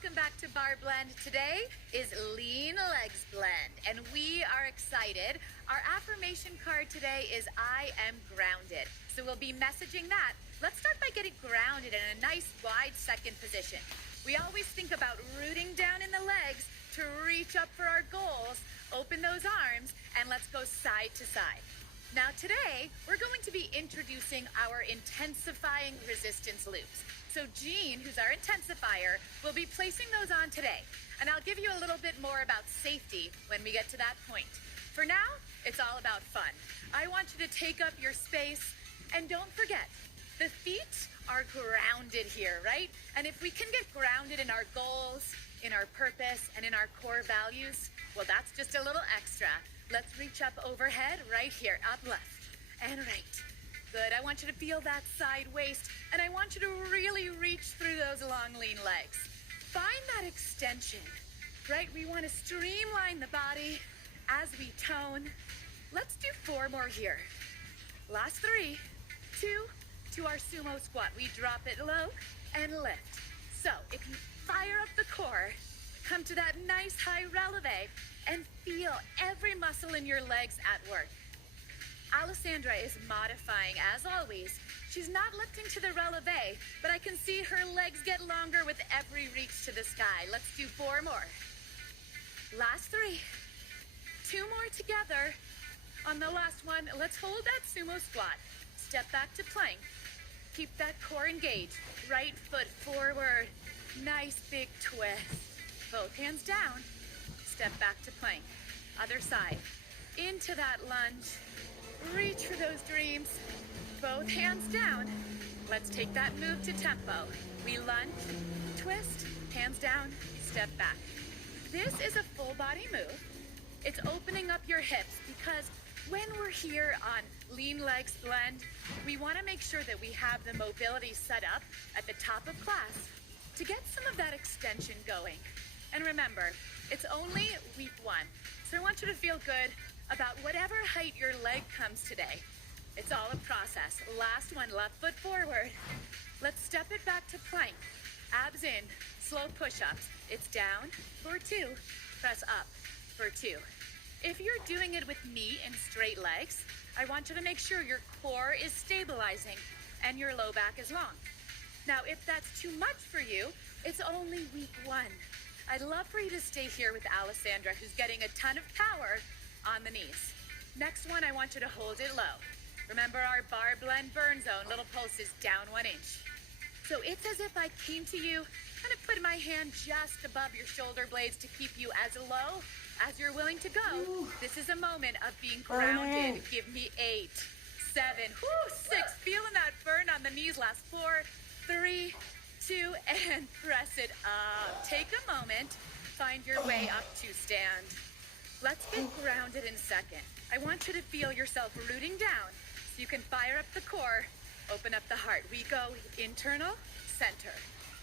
welcome back to Barre Blend. Today is Lean Legs Blend, and we are excited. Our affirmation card today is I am grounded. So we'll be messaging that. Let's start by getting grounded in a nice wide second position. We always think about rooting down in the legs to reach up for our goals. Open those arms, and let's go side to side. Now today, we're going to be introducing our intensifying resistance loops. So Jean, who's our intensifier, will be placing those on today. And I'll give you a little bit more about safety when we get to that point. For now, it's all about fun. I want you to take up your space, and don't forget, the feet are grounded here, right? And if we can get grounded in our goals, in our purpose, and in our core values, well, that's just a little extra. Let's reach up overhead, right here, up left and right. Good, I want you to feel that side waist, and I want you to really reach through those long, lean legs. Find that extension, right? We want to streamline the body as we tone. Let's do 4 more here. Last 3, 2, to our sumo squat. We drop it low and lift. So if you fire up the core, come to that nice high releve and feel every muscle in your legs at work. Alessandra is modifying as always. She's not lifting to the releve, but I can see her legs get longer with every reach to the sky. Let's do 4 more. Last 3, 2 more together. On the last one, let's hold that sumo squat. Step back to plank. Keep that core engaged. Right foot forward. Nice big twist. Both hands down. Step back to plank. Other side. Into that lunge. Reach for those dreams. Both hands down. Let's take that move to tempo. We lunge, twist, hands down, step back. This is a full body move. It's opening up your hips because when we're here on Lean Legs Blend, we want to make sure that we have the mobility set up at the top of class to get some of that extension going. And remember, it's only week 1, so I want you to feel good about whatever height your leg comes today. It's all a process. Last one, left foot forward. Let's step it back to plank. Abs in, slow push-ups. It's down for 2, press up for 2. If you're doing it with me in straight legs, I want you to make sure your core is stabilizing and your low back is long. Now, if that's too much for you, it's only week 1. I'd love for you to stay here with Alessandra, who's getting a ton of power on the knees. Next one, I want you to hold it low. Remember our Barre Blend burn zone, little pulse is down 1 inch. So it's as if I came to you, kind of put my hand just above your shoulder blades to keep you as low as you're willing to go. Ooh. This is a moment of being grounded. Give me 8, 7, 6. Feeling that burn on the knees. Last 4, 3, 2, and press it up. Take a moment, find your way up to stand. Let's get grounded in second. I want you to feel yourself rooting down so you can fire up the core, open up the heart. We go internal, center,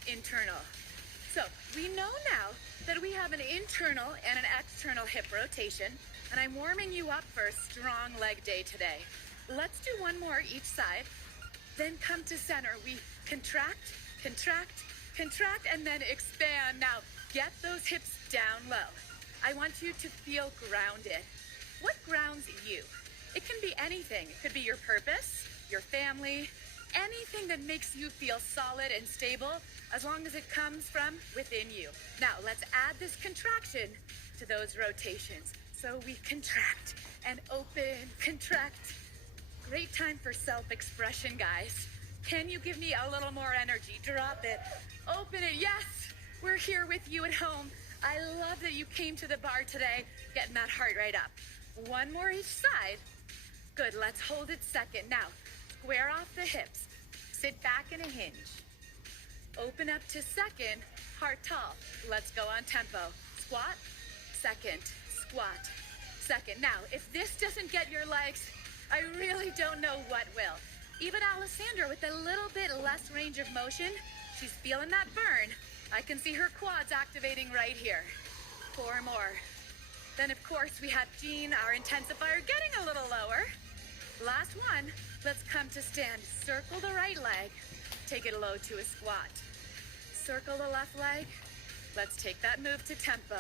internal. So we know now that we have an internal and an external hip rotation, and I'm warming you up for a strong leg day today. Let's do 1 more each side, then come to center. We contract, contract, contract, and then expand. Now get those hips down low. I want you to feel grounded. What grounds you? It can be anything. It could be your purpose, your family, anything that makes you feel solid and stable as long as it comes from within you. Now let's add this contraction to those rotations. So we contract and open, contract. Great time for self-expression, guys. Can you give me a little more energy? Drop it, open it. Yes, we're here with you at home. I love that you came to the bar today, getting that heart rate up. 1 more each side. Good, let's hold it second. Now, square off the hips. Sit back in a hinge. Open up to second, heart tall. Let's go on tempo. Squat, second, squat, second. Now, if this doesn't get your legs, I really don't know what will. Even Alessandra with a little bit less range of motion, she's feeling that burn. I can see her quads activating right here. 4 more. Then, of course, we have Jean, our intensifier, getting a little lower. Last one. Let's come to stand. Circle the right leg. Take it low to a squat. Circle the left leg. Let's take that move to tempo.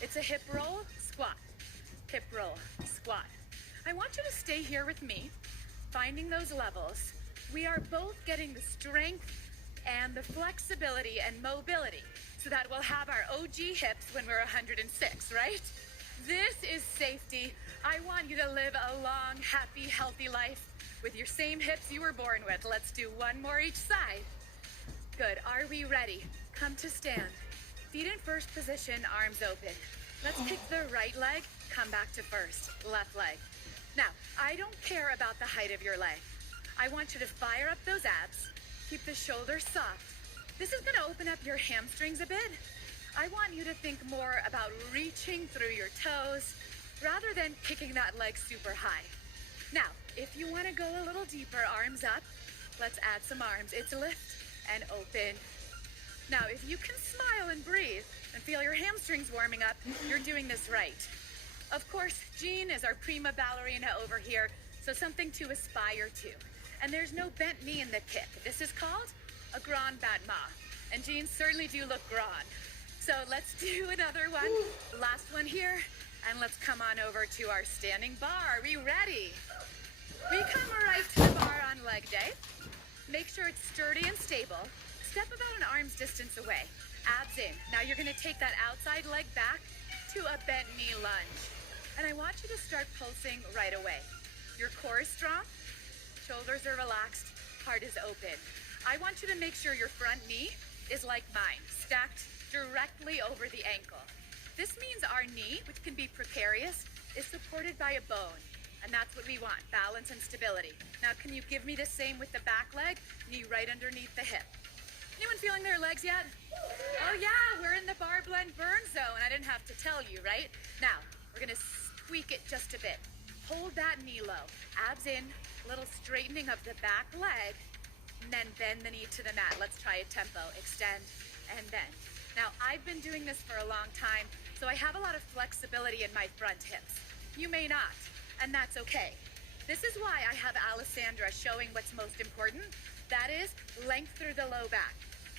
It's a hip roll, squat. Hip roll, squat. I want you to stay here with me, finding those levels. We are both getting the strength and the flexibility and mobility so that we'll have our OG hips when we're 106, right? This is safety. I want you to live a long, happy, healthy life with your same hips you were born with. Let's do one more each side. Good. Are we ready? Come to stand. Feet in first position, arms open. Let's pick the right leg, come back to first, left leg. Now, I don't care about the height of your leg. I want you to fire up those abs, keep the shoulders soft. This is gonna open up your hamstrings a bit. I want you to think more about reaching through your toes rather than kicking that leg super high. Now, if you wanna go a little deeper, arms up, let's add some arms. It's lift and open. Now, if you can smile and breathe and feel your hamstrings warming up, you're doing this right. Of course, Jean is our prima ballerina over here, so something to aspire to. And there's no bent knee in the kick. This is called a grand battement. And Jean certainly do look grand. So let's do another one. Last one here. And let's come on over to our standing bar. Are we ready? We come right to the bar on leg day. Make sure it's sturdy and stable. Step about an arm's distance away. Abs in. Now you're gonna take that outside leg back to a bent knee lunge. And I want you to start pulsing right away. Your core is strong, shoulders are relaxed, heart is open. I want you to make sure your front knee is like mine, stacked directly over the ankle. This means our knee, which can be precarious, is supported by a bone. And that's what we want, balance and stability. Now, can you give me the same with the back leg? Knee right underneath the hip. Anyone feeling their legs yet? Oh yeah, we're in the BarreBlend burn zone. I didn't have to tell you, right? Now, we're gonna squeak it just a bit. Hold that knee low. Abs in, little straightening of the back leg, and then bend the knee to the mat. Let's try a tempo. Extend and bend. Now, I've been doing this for a long time, so I have a lot of flexibility in my front hips. You may not, and that's okay. This is why I have Alessandra showing what's most important. That is length through the low back,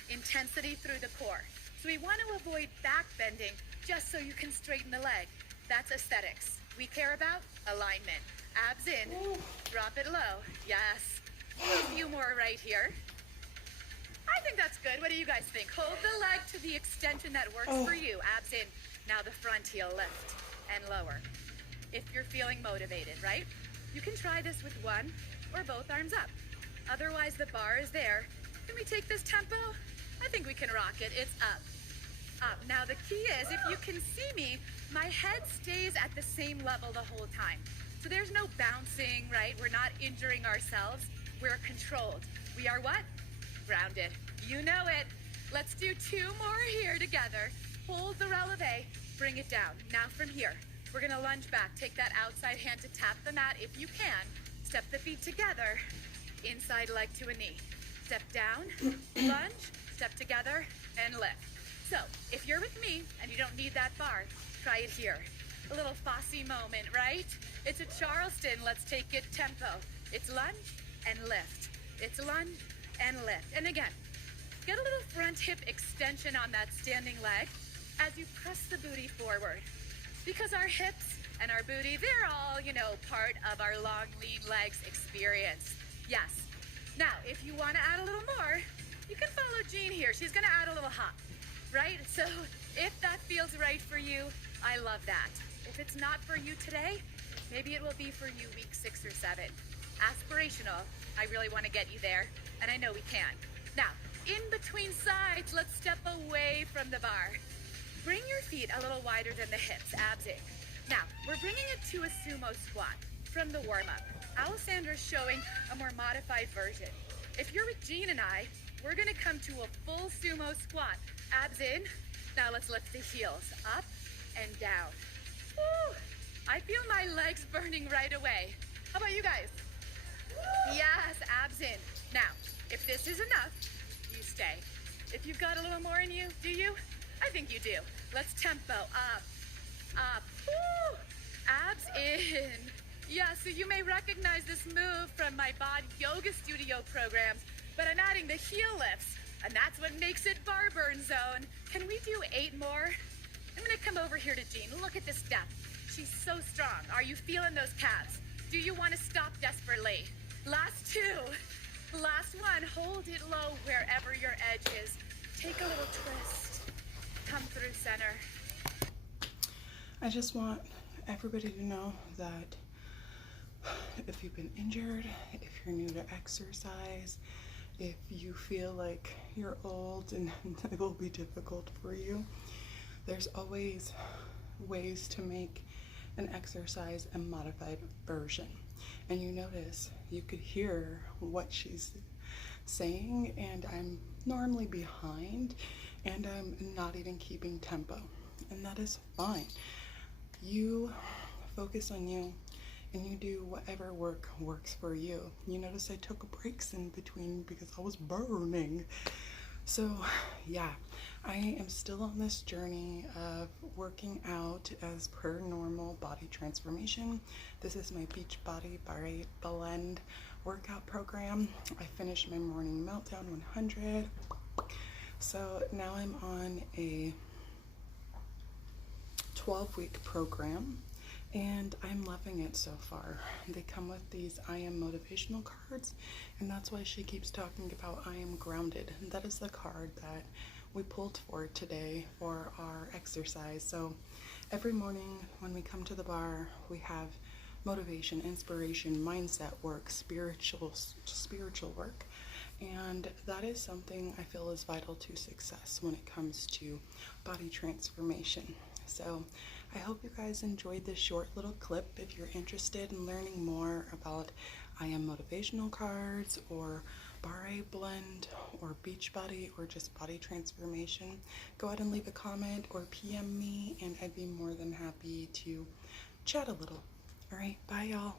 intensity through the core. So we want to avoid back bending just so you can straighten the leg. That's aesthetics. We care about alignment. Abs in, drop it low. Yes. A few more right here. I think that's good. What do you guys think? Hold the leg to the extension that works for you. Abs in. Now the front heel lift and lower. If you're feeling motivated, right? You can try this with one or both arms up. Otherwise, the bar is there. Can we take this tempo? I think we can rock it. It's up. Up. Now the key is, if you can see me, my head stays at the same level the whole time. So there's no bouncing, right? We're not injuring ourselves. We're controlled. We are what? Grounded. You know it. Let's do two more here together. Hold the releve, bring it down. Now from here, we're gonna lunge back. Take that outside hand to tap the mat if you can. Step the feet together, inside leg to a knee. Step down, lunge, step together, and lift. So if you're with me and you don't need that bar, try it here. A little Fosse moment, right? It's a Charleston. Let's take it tempo. It's lunge and lift. It's lunge and lift. And again, get a little front hip extension on that standing leg as you press the booty forward. Because our hips and our booty, they're all, part of our long, lean legs experience. Yes. Now, if you want to add a little more, you can follow Jean here. She's going to add a little hop, right? So if that feels right for you, I love that. If it's not for you today, maybe it will be for you week 6 or 7. Aspirational. I really want to get you there, and I know we can. Now, in between sides, let's step away from the bar. Bring your feet a little wider than the hips, abs in. Now, we're bringing it to a sumo squat from the warm-up. Alessandra's showing a more modified version. If you're with Jean and I, we're gonna come to a full sumo squat. Abs in. Now let's lift the heels up and down. Woo! I feel my legs burning right away. How about you guys? Yes, abs in. Now, if this is enough, you stay. If you've got a little more in you, do you? I think you do. Let's tempo up, up. Woo! Abs in. Yeah, so you may recognize this move from my Bod Yoga Studio programs, but I'm adding the heel lifts. And that's what makes it bar burn zone. Can we do 8 more? I'm gonna come over here to Jean. Look at this step. She's so strong. Are you feeling those calves? Do you want to stop desperately? Last 2. Last one. Hold it low wherever your edge is. Take a little twist. Come through center. I just want everybody to know that if you've been injured, if you're new to exercise, if you feel like you're old and it will be difficult for you, there's always ways to make an exercise a modified version. And you notice, you could hear what she's saying, and I'm normally behind and I'm not even keeping tempo, and that is fine. You focus on you and you do whatever works for you. You notice I took breaks in between because I was burning. So yeah, I am still on this journey of working out as per normal body transformation. This is my Beachbody Barre Blend workout program. I finished my morning meltdown 100. So now I'm on a 12-week program and I'm loving it so far. They come with these I am motivational cards, and that's why she keeps talking about I am grounded. And that is the card that we pulled for today for our exercise. So every morning when we come to the bar, we have motivation, inspiration, mindset work, spiritual work. And that is something I feel is vital to success when it comes to body transformation. So I hope you guys enjoyed this short little clip. If you're interested in learning more about I am motivational cards or Barre Blend or Beachbody or just body transformation, go ahead and leave a comment or PM me and I'd be more than happy to chat a little. All right, bye y'all.